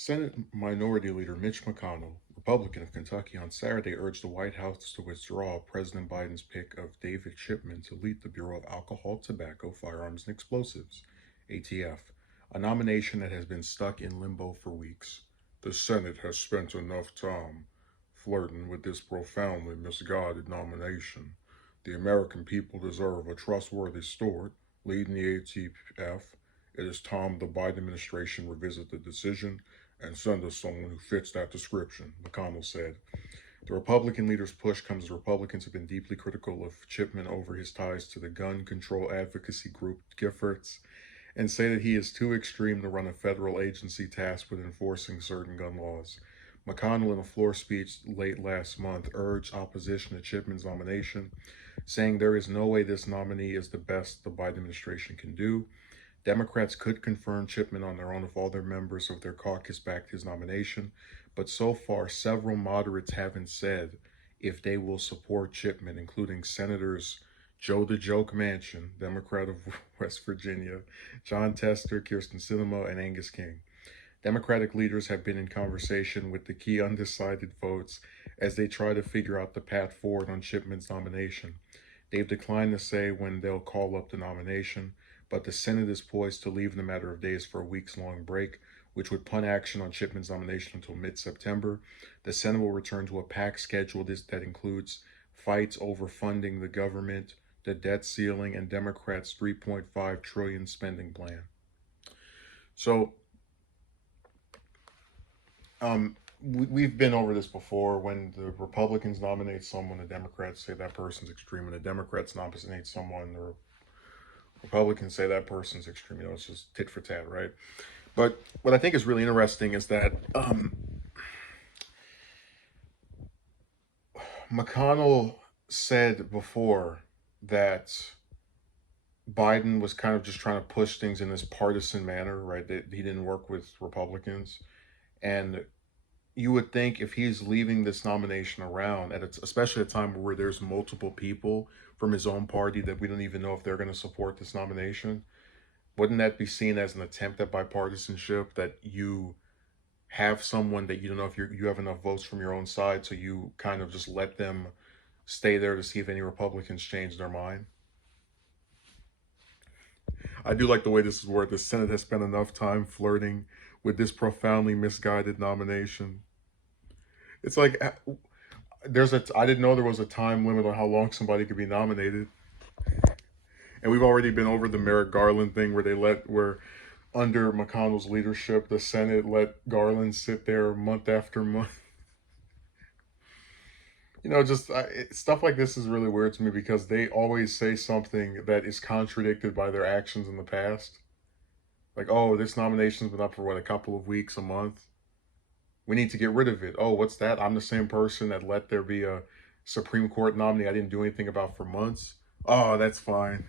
Senate Minority Leader Mitch McConnell, Republican of Kentucky, on Saturday urged the White House to withdraw President Biden's pick of David Chipman to lead the Bureau of Alcohol, Tobacco, Firearms, and Explosives, ATF, a nomination that has been stuck in limbo for weeks. The Senate has spent enough time flirting with this profoundly misguided nomination. The American people deserve a trustworthy steward leading the ATF. It is time the Biden administration revisit the decision and send us someone who fits that description, McConnell said. The Republican leader's push comes as Republicans have been deeply critical of Chipman over his ties to the gun control advocacy group Giffords and say that he is too extreme to run a federal agency tasked with enforcing certain gun laws. McConnell, in a floor speech late last month, urged opposition to Chipman's nomination, saying there is no way this nominee is the best the Biden administration can do. Democrats could confirm Chipman on their own if all their members of their caucus backed his nomination, but so far several moderates haven't said if they will support Chipman, including Senators Joe the Joke Manchin, Democrat of West Virginia, John Tester, Kirsten Sinema, and Angus King. Democratic leaders have been in conversation with the key undecided votes as they try to figure out the path forward on Chipman's nomination. They've declined to say when they'll call up the nomination, but the Senate is poised to leave in a matter of days for a weeks-long break, which would punt action on Chipman's nomination until mid-September. The Senate will return to a packed schedule that includes fights over funding the government, the debt ceiling, and Democrats' $3.5 trillion spending plan. So, we've been over this before. When the Republicans nominate someone, the Democrats say that person's extreme. When the Democrats nominate someone, the Republicans say that person's extreme. It's just tit for tat, right? But what I think is really interesting is that McConnell said before that Biden was kind of just trying to push things in this partisan manner, right? That he didn't work with Republicans. And you would think if he's leaving this nomination around, especially at a time where there's multiple people from his own party that we don't even know if they're going to support this nomination, wouldn't that be seen as an attempt at bipartisanship, that you have someone that you don't know if you have enough votes from your own side, so you kind of just let them stay there to see if any Republicans change their mind? I do like the way this is worded. The Senate has spent enough time flirting with this profoundly misguided nomination. It's like I didn't know there was a time limit on how long somebody could be nominated. And we've already been over the Merrick Garland thing where under McConnell's leadership, the Senate let Garland sit there month after month. Stuff like this is really weird to me because they always say something that is contradicted by their actions in the past. Like, oh, this nomination's been up for a couple of weeks, a month. We need to get rid of it. Oh, what's that? I'm the same person that let there be a Supreme Court nominee I didn't do anything about for months. Oh, that's fine.